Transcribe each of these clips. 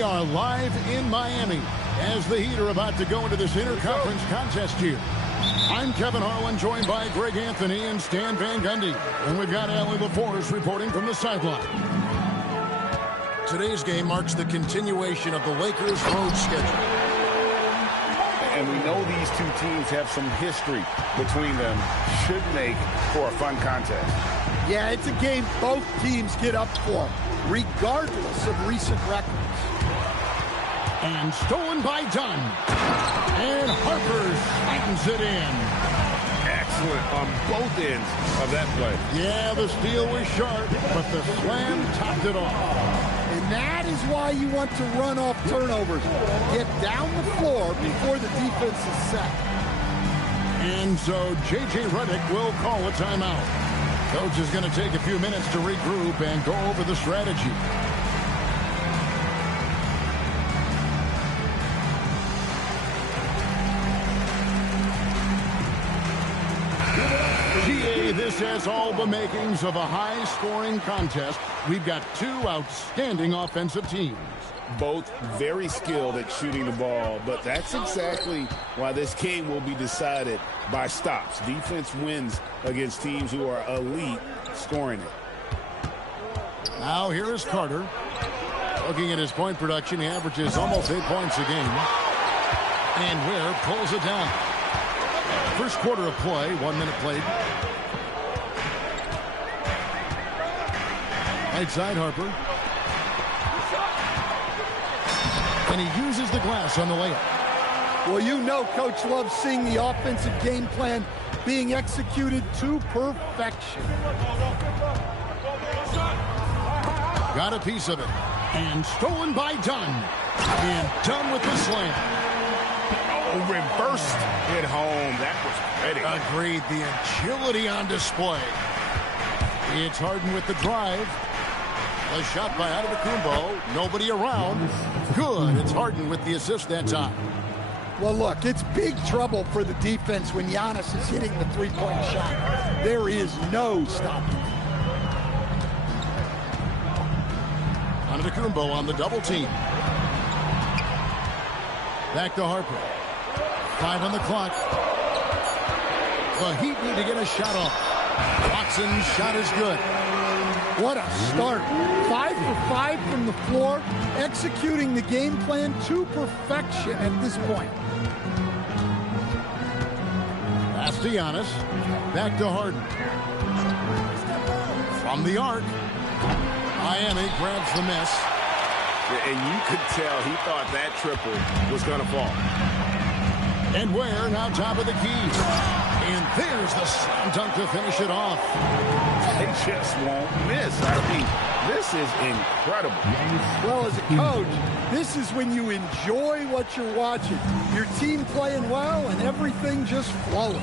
We are live in Miami as the Heat are about to go into this interconference contest here. I'm Kevin Harlan, joined by Greg Anthony and Stan Van Gundy. And we've got Allie LaForce reporting from the sideline. Today's game marks the continuation of the Lakers' road schedule. And we know these two teams have some history between them. Should make for a fun contest. Yeah, it's a game both teams get up for, regardless of recent records. And stolen by Dunn. And Harper slams it in. Excellent on both ends of that play. Yeah, the steal was sharp, but the slam topped it off. And that is why you want to run off turnovers. Get down the floor before the defense is set. And so J.J. Redick will call a timeout. Coach is going to take a few minutes to regroup and go over the strategy. GA, this has all the makings of a high-scoring contest. We've got two outstanding offensive teams. Both very skilled at shooting the ball, but that's exactly why this game will be decided by stops. Defense wins against teams who are elite scoring it. Now here is Carter. Looking at his point production, he averages almost 8 points a game. And Ware pulls it down. First quarter of play, 1 minute played. Right side, Harper. And he uses the glass on the layup. Well, you know Coach loves seeing the offensive game plan being executed to perfection. Got a piece of it. And stolen by Dunn. And Dunn with the slam. Oh, reversed it home. That was pretty. Agreed. The agility on display. It's Harden with the drive. A shot by Antetokounmpo. Nobody around. Good. It's Harden with the assist that time. Well, look, it's big trouble for the defense when Giannis is hitting the three-point shot. There is no stopping. Antetokounmpo on the double team. Back to Harper. 5 on the clock. The Heat need to get a shot off. Watson's shot is good. What a start. 5 for 5 from the floor, executing the game plan to perfection at this point. Pass to Giannis. Back to Harden. From the arc. Miami grabs the miss. And you could tell he thought that triple was going to fall. And Ware now top of the key. And there's the slam dunk to finish it off. They just won't miss. I mean, this is incredible. Well, as a coach, this is when you enjoy what you're watching. Your team playing well and everything just flowing.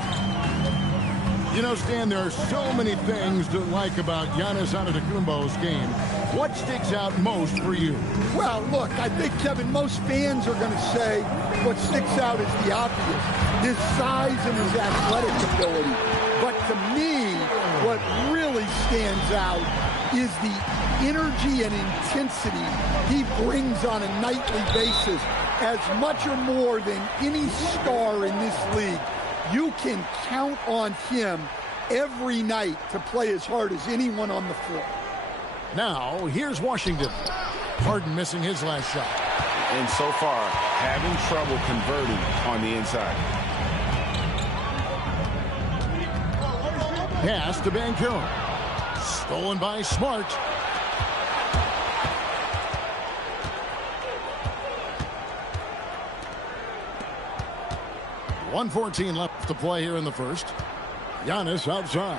You know, Stan, there are so many things to like about Giannis Antetokounmpo's game. What sticks out most for you? Well, look, I think, Kevin, most fans are going to say what sticks out is the obvious. His size and his athletic ability. But to me, what really stands out is the energy and intensity he brings on a nightly basis. As much or more than any star in this league, you can count on him every night to play as hard as anyone on the floor. Now, here's Washington. Harden missing his last shot. And so far, having trouble converting on the inside. Pass to Banchero. Stolen by Smart. .114 left to play here in the first. Giannis outside.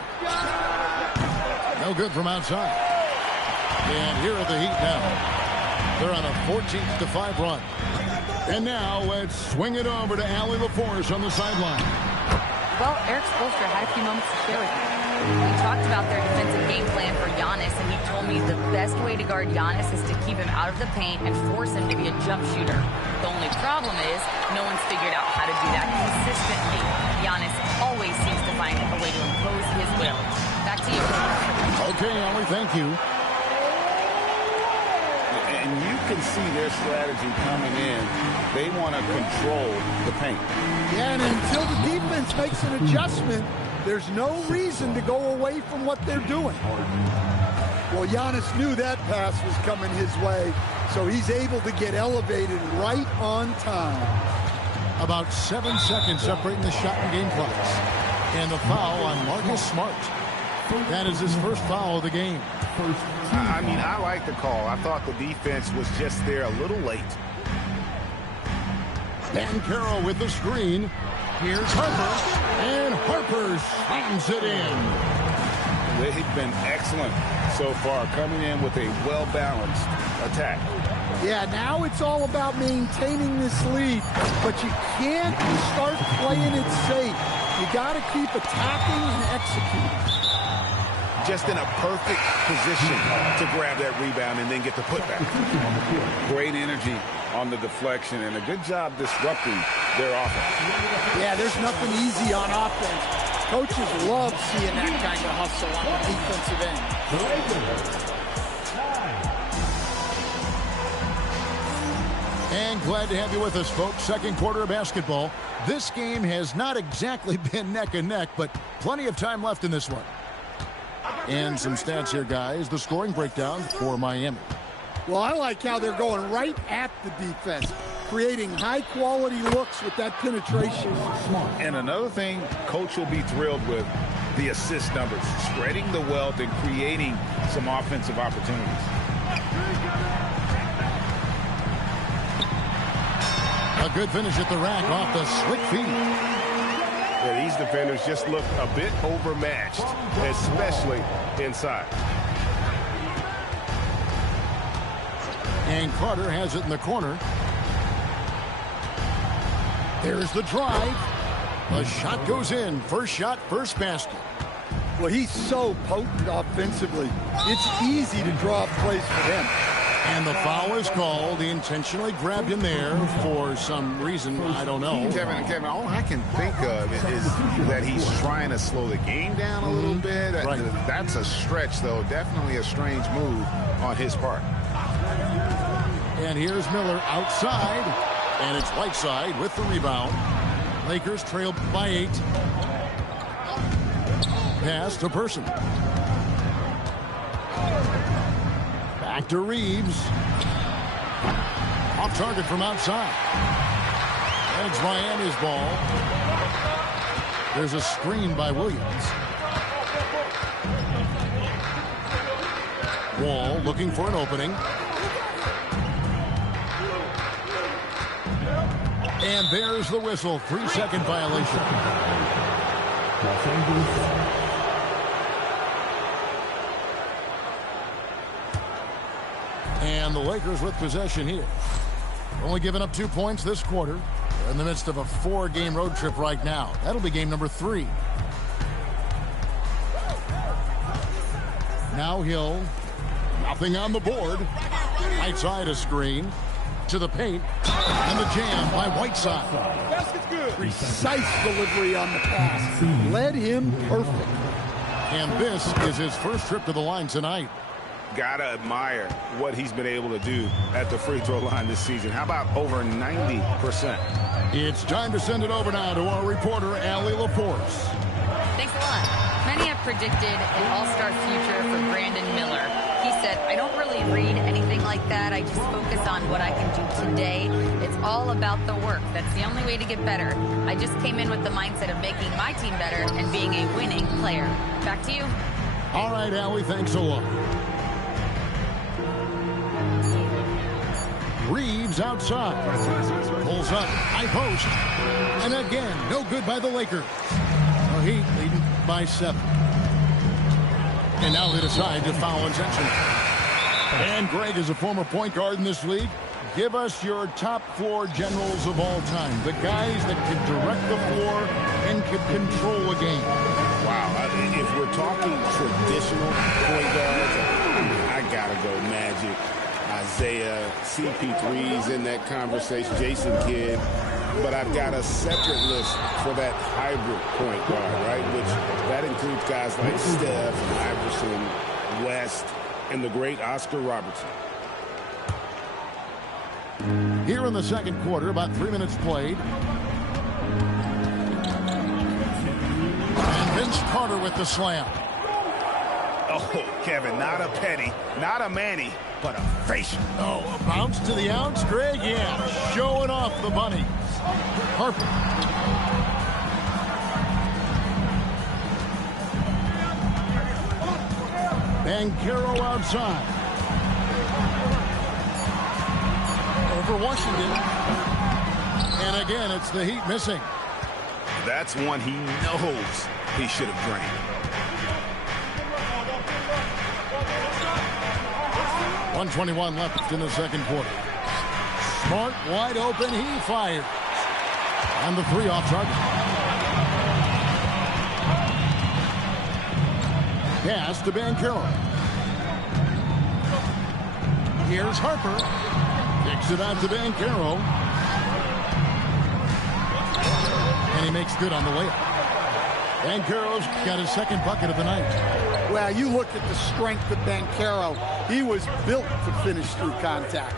No good from outside. And here are the Heat now. They're on a 14-5 run. And now let's swing it over to Allie LaForce on the sideline. Well, Eric Spoelstra had a few moments to share with me. We talked about their defensive game plan for Giannis, and he told me the best way to guard Giannis is to keep him out of the paint and force him to be a jump shooter. The only problem is no one's figured out how to do that consistently. Giannis always seems to find a way to impose his will. Back to you. Okay, Allie, thank you. And you can see their strategy coming in. They want to control the paint. Yeah, and until the defense makes an adjustment, there's no reason to go away from what they're doing. Well, Giannis knew that pass was coming his way, so he's able to get elevated right on time. About 7 seconds separating the shot and game clocks. And the foul on Marcus Smart. That is his first foul of the game. I mean, I like the call. I thought the defense was just there a little late. Dan Carroll with the screen. Here's Harper. And Harper slams it in. They've been excellent so far, coming in with a well-balanced attack. Yeah, now it's all about maintaining this lead, but you can't start playing it safe. You got to keep attacking and executing. Just in a perfect position to grab that rebound and then get the putback. Great energy on the deflection and a good job disrupting their offense. Yeah, there's nothing easy on offense. Coaches love seeing that kind of hustle on the defensive end. And glad to have you with us, folks. Second quarter of basketball. This game has not exactly been neck and neck, but plenty of time left in this one. And some stats here, guys. The scoring breakdown for Miami. Well, I like how they're going right at the defense, creating high-quality looks with that penetration. And another thing Coach will be thrilled with, the assist numbers, spreading the wealth and creating some offensive opportunities. A good finish at the rack off the slick feed. Yeah, these defenders just look a bit overmatched, especially inside. And Carter has it in the corner. There's the drive. The shot goes in. First shot, first basket. Well, he's so potent offensively. It's easy to draw plays for him. And the foul is called. He intentionally grabbed him there for some reason. I don't know. Kevin, all I can think of is that he's trying to slow the game down a little bit. Right. That's a stretch, though. Definitely a strange move on his part. And here's Miller outside. And it's Whiteside with the rebound. Lakers trail by 8. Pass to Person. Back to Reeves. Off target from outside. And it's Miami's ball. There's a screen by Williams. Wall looking for an opening. And there's the whistle. 3-second violation. And the Lakers with possession here. Only giving up 2 points this quarter. They're in the midst of a 4-game road trip right now. That'll be game number 3. Now Hill. Nothing on the board. Right side a screen. To the paint. And the jam by Whiteside. Basket's good. Precise delivery on the pass. Led him perfect. And this is his first trip to the line tonight. Gotta admire what he's been able to do at the free throw line this season. How about over 90%? It's time to send it over now to our reporter, Allie Laporte. Thanks a lot. Many have predicted an all-star future for Brandon Miller. He said, I don't really read anything like that. I just focus on what I can do today. It's all about the work. That's the only way to get better. I just came in with the mindset of making my team better and being a winning player. Back to you. All right, Allie, thanks a lot. Reeves outside. Pulls up. High post. And again, no good by the Lakers. The Heat leading by 7. And now they decide to foul intentionally. And Greg is a former point guard in this league. Give us your top floor generals of all time. The guys that can direct the floor and can control a game. Wow. If we're talking traditional point guards, I gotta go Magic. Isaiah, CP3's in that conversation, Jason Kidd. But I've got a separate list for that hybrid point guard, right? Which that includes guys like Steph, Iverson, West, and the great Oscar Robertson. Here in the second quarter, about 3 minutes played. And Vince Carter with the slam. Oh, Kevin, not a penny, not a Manny, but a facial. Oh, a bounce to the ounce, Greg? Yeah, showing off the bunny. Harper. Banchero outside. Over Washington. And again, it's the Heat missing. That's one he knows he should have drained. 1:21 left in the second quarter. Smart, wide open, he fired. And the three off target. Pass to Banchero. Here's Harper. Kicks it out to Banchero. And he makes good on the layup. Banchero's got his second bucket of the night. Well, you look at the strength of Banchero. He was built to finish through contact.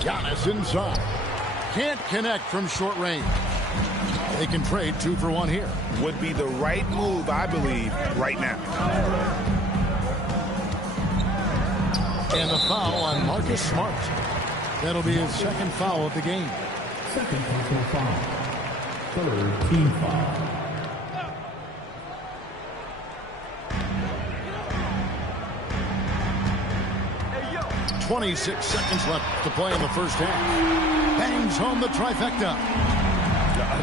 Giannis inside. Can't connect from short range. They can trade 2 for 1 here. Would be the right move, I believe, right now. And the foul on Marcus Smart. That'll be his second foul of the game. Second personal foul. Third team foul. Hey, 26 seconds left to play in the first half. Bangs home the trifecta.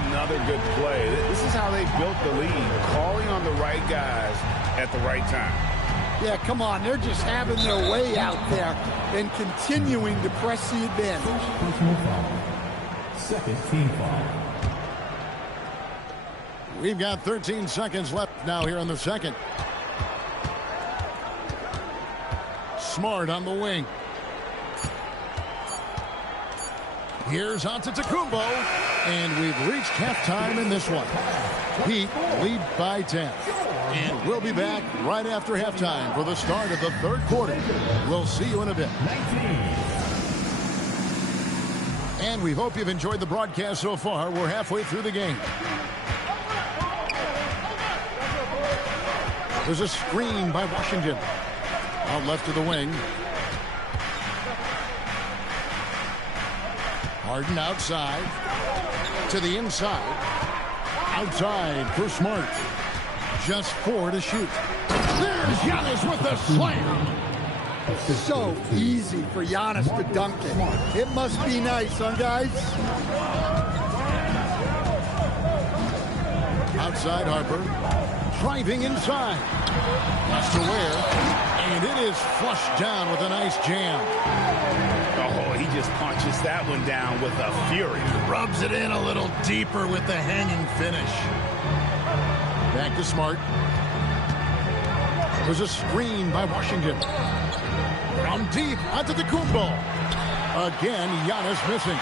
Another good play. This is how they built the lead, calling on the right guys at the right time. Yeah, come on. They're just having their way out there and continuing to press the advantage. Personal foul. Second team foul. We've got 13 seconds left now here in the second. Smart on the wing. Here's Antetokounmpo, and we've reached halftime in this one. Heat lead by 10. And we'll be back right after halftime for the start of the third quarter. We'll see you in a bit. And we hope you've enjoyed the broadcast so far. We're halfway through the game. There's a screen by Washington. Out left of the wing. Harden outside. To the inside. Outside for Smart. Just 4 to shoot. There's Giannis with the slam. So easy for Giannis to dunk it. It must be nice, huh, guys? Outside Harper. Driving inside. That's to Ware. And it is flushed down with a nice jam. Oh, he just punches that one down with a fury. Rubs it in a little deeper with the hanging finish. Back to Smart. There's a screen by Washington. From deep onto the Antetokounmpo. Again, Giannis missing.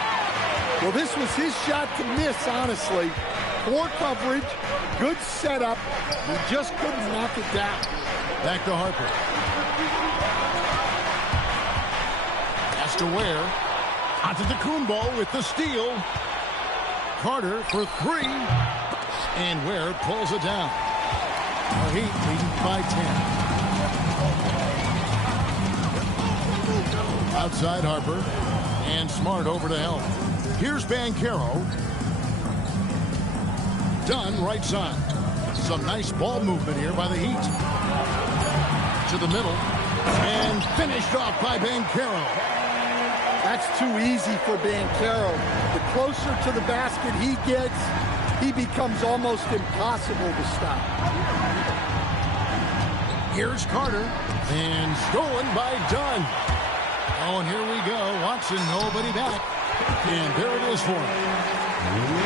Well, this was his shot to miss, honestly. Poor coverage, good setup. He just couldn't knock it down. Back to Harper. Pass to Ware. Antetokounmpo with the steal. Carter for 3. And Ware pulls it down. The Heat leading by 10. Outside Harper. And Smart over to help. Here's Banchero. Dunn right side. Some nice ball movement here by the Heat. To the middle. And finished off by Banchero. That's too easy for Banchero. The closer to the basket he gets, he becomes almost impossible to stop. Here's Carter. And stolen by Dunn. Oh, and here we go. Watson, nobody back. And there it is for him.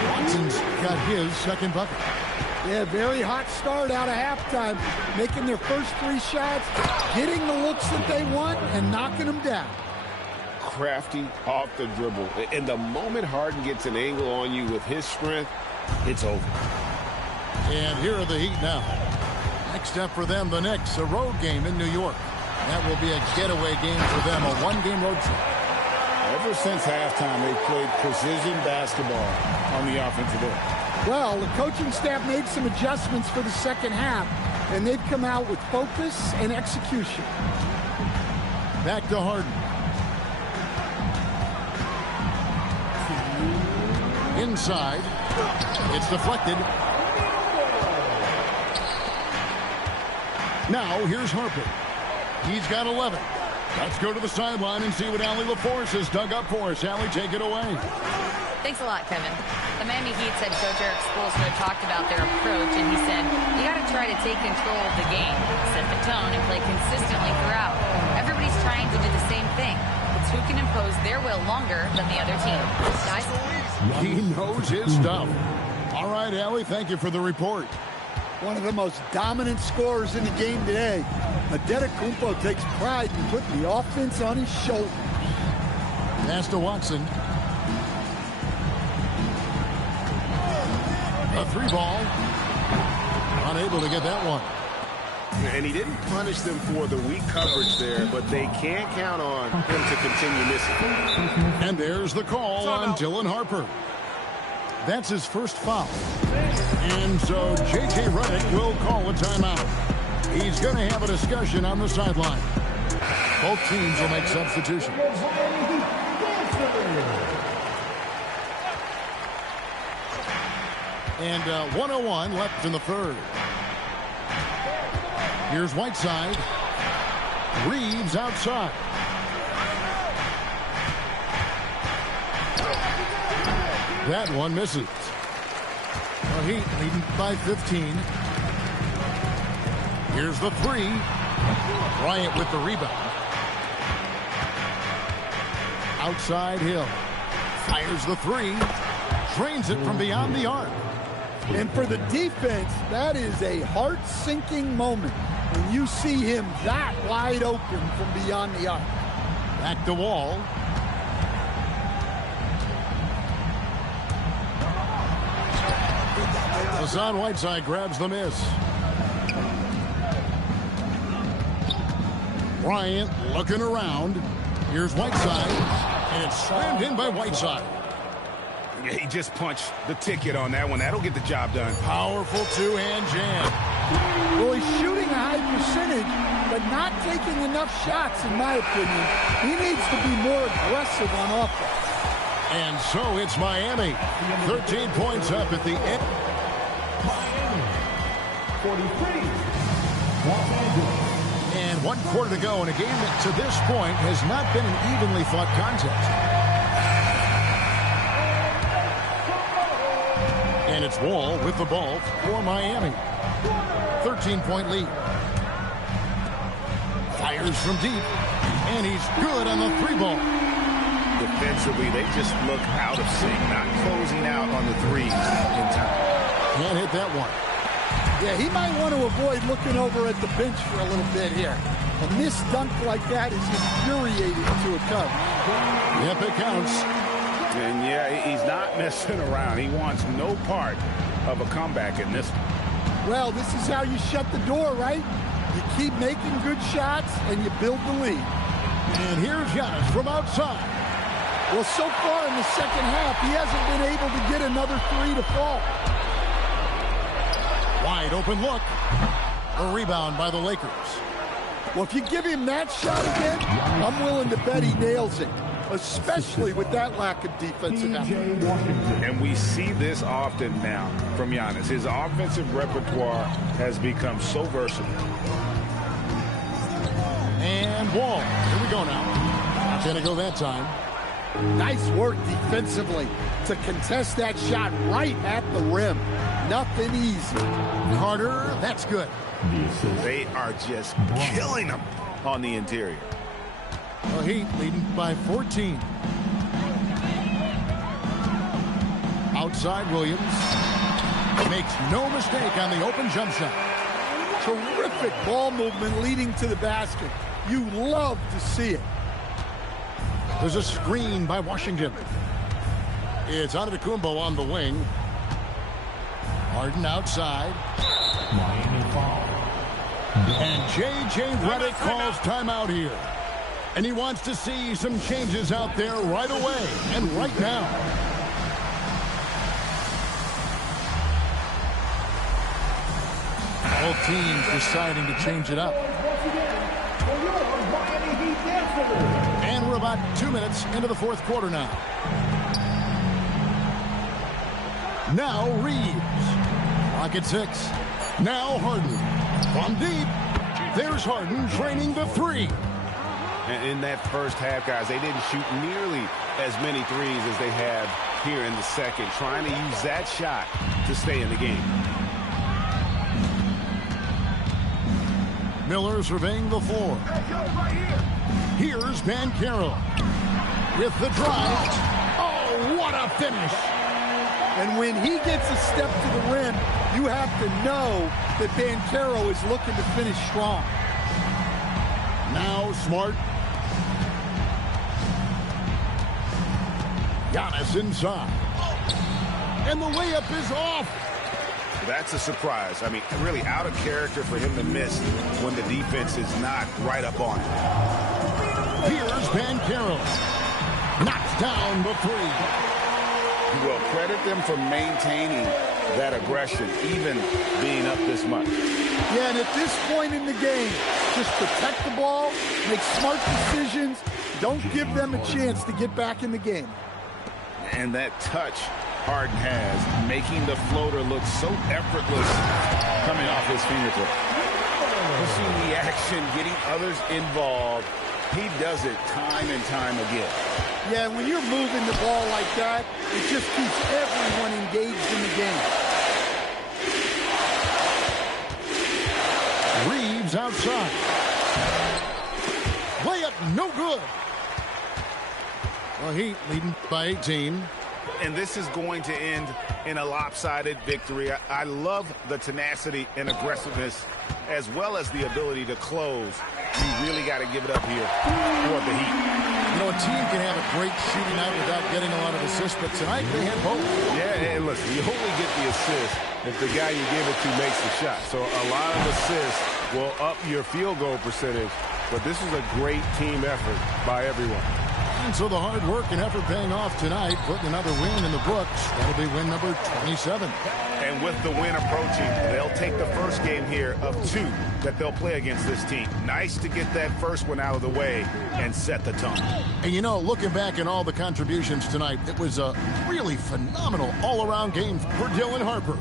Watson's got his second bucket. Yeah, very hot start out of halftime. Making their first 3 shots, getting the looks that they want, and knocking them down. Crafty off the dribble. And the moment Harden gets an angle on you with his strength, it's over. And here are the Heat now. Next up for them, the Knicks, a road game in New York. That will be a getaway game for them, a one-game road trip. Ever since halftime, they've played precision basketball on the offensive end. Well, the coaching staff made some adjustments for the second half, and they've come out with focus and execution. Back to Harden. Inside. It's deflected. Now, here's Harper. He's got 11. Let's go to the sideline and see what Allie LaForce has dug up for us. Allie, take it away. Thanks a lot, Kevin. The Miami Heat said Coach Eric Spoelstra talked about their approach, and he said, you got to try to take control of the game, set the tone, and play consistently throughout. Everybody's trying to do the same thing. It's who can impose their will longer than the other team. Guys? He knows his stuff. All right, Allie, thank you for the report. One of the most dominant scorers in the game today. Antetokounmpo takes pride in putting the offense on his shoulders. Pass to Watson. A three ball. Unable to get that one. And he didn't punish them for the weak coverage there, but they can't count on him to continue missing. And there's the call on Dylan Harper. That's his first foul. And so J.J. Redick will call a timeout. He's going to have a discussion on the sideline. Both teams will make substitutions. And 1:01 left in the third. Here's Whiteside. Reeves outside. That one misses. The Heat leading by 15. Here's the three. Bryant with the rebound. Outside Hill. Fires the three. Drains it from beyond the arc. And for the defense, that is a heart-sinking moment when you see him that wide open from beyond the arc. Back to Wall. Hassan Whiteside grabs the miss. Bryant looking around. Here's Whiteside. And it's slammed in by Whiteside. Yeah, he just punched the ticket on that one. That'll get the job done. Powerful two-hand jam. Well, he's shooting a high percentage, but not taking enough shots, in my opinion. He needs to be more aggressive on offense. And so it's Miami. 13 points up at the end. Miami, 43. Los Angeles. And 1 quarter to go in a game that to this point has not been an evenly fought contest. And it's Wall with the ball for Miami. 13-point lead. Fires from deep. And he's good on the three ball. Defensively, they just look out of sync, not closing out on the threes in time. Can't hit that one. Yeah, he might want to avoid looking over at the bench for a little bit here. A missed dunk like that is infuriating to a Cub. Yep, it counts. And yeah, he's not messing around. He wants no part of a comeback in this one. Well, this is how you shut the door, right? You keep making good shots and you build the lead. And here's Giannis from outside. Well, so far in the second half, he hasn't been able to get another three to fall. Wide open look. A rebound by the Lakers. Well, if you give him that shot again, I'm willing to bet he nails it, especially with that lack of defensive effort. And we see this often now from Giannis. His offensive repertoire has become so versatile. And Wall. Here we go now. Not going to go that time. Nice work defensively to contest that shot right at the rim. Nothing easy. Carter, that's good. They are just killing them on the interior. The Heat leading by 14. Outside Williams. Makes no mistake on the open jump shot. Terrific ball movement leading to the basket. You love to see it. There's a screen by Washington. It's Antetokounmpo on the wing. Harden outside. Miami foul. And J.J. Redick calls timeout here. And he wants to see some changes out there right away and right now. Both teams deciding to change it up. And we're about 2 minutes into the fourth quarter now. Now Reeves. Clock at 6. Now Harden. From deep. There's Harden training the three. In that first half, guys, they didn't shoot nearly as many threes as they have here in the second, trying to use that shot to stay in the game. Miller surveying the floor. Here's Banchero with the drive. Oh, what a finish. And when he gets a step to the rim, you have to know that Banchero is looking to finish strong. Now Smart. Giannis inside. And the layup is off. That's a surprise. I mean, really out of character for him to miss when the defense is not right up on him. Here's Banchero. Knocks down the three. Well, credit them for maintaining that aggression, even being up this much. Yeah, and at this point in the game, just protect the ball, make smart decisions, don't give them a chance to get back in the game. And that touch Harden has, making the floater look so effortless coming off his fingertip. Pushing the action, getting others involved. He does it time and time again. Yeah, when you're moving the ball like that, it just keeps everyone engaged in the game. Reeves outside. Layup no good. The Heat leading by 18. And this is going to end in a lopsided victory. I love the tenacity and aggressiveness as well as the ability to close. You really got to give it up here for the Heat. You know, a team can have a great shooting night without getting a lot of assists, but tonight they had both. Yeah, and listen, you only get the assist if the guy you give it to makes the shot. So a lot of assists will up your field goal percentage, but this is a great team effort by everyone. And so the hard work and effort paying off tonight, putting another win in the books. That'll be win number 27. And with the win approaching, they'll take the first game here of 2 that they'll play against this team. Nice to get that first one out of the way and set the tone. And you know, looking back at all the contributions tonight, it was a really phenomenal all-around game for Dylan Harper.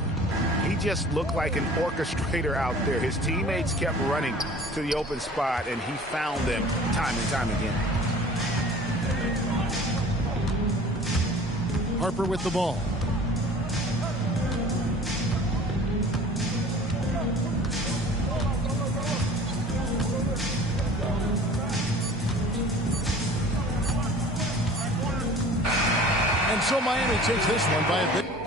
He just looked like an orchestrator out there. His teammates kept running to the open spot, and he found them time and time again. Harper with the ball. And so Miami takes this one by a bit.